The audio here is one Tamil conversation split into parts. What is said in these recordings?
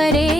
ஆண்டவரே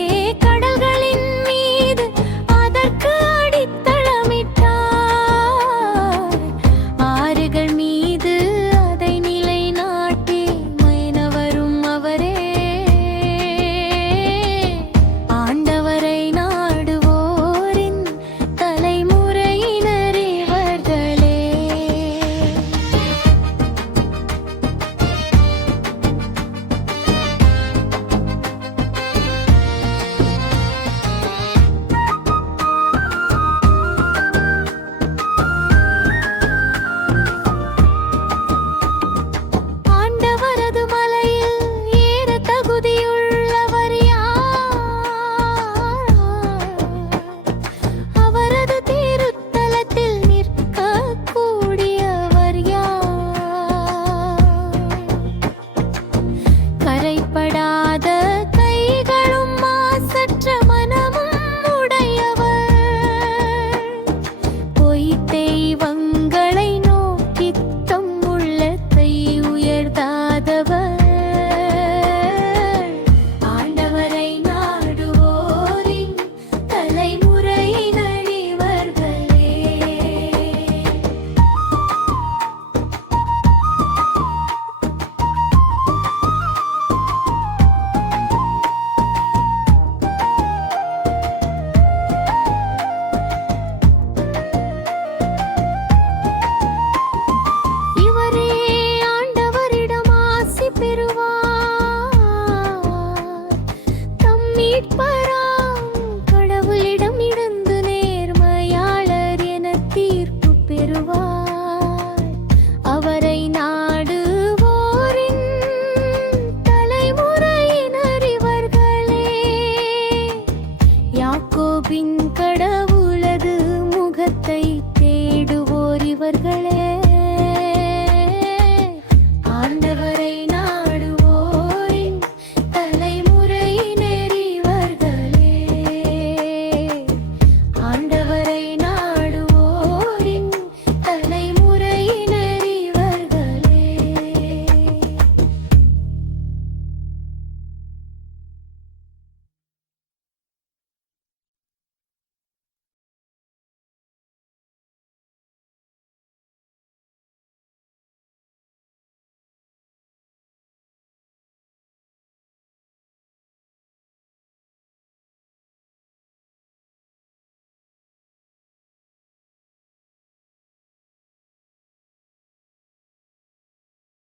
மீட்பராம். கடவுளிடம் இருந்து நேர்மையாளர் என தீர்ப்பு பெறுவார். அவரை நாடுவோரின் தலைமுறையினர் இவர்களே. யாக்கோபின் கடவுளது முகத்தை தேடுவோர் இவர்களே.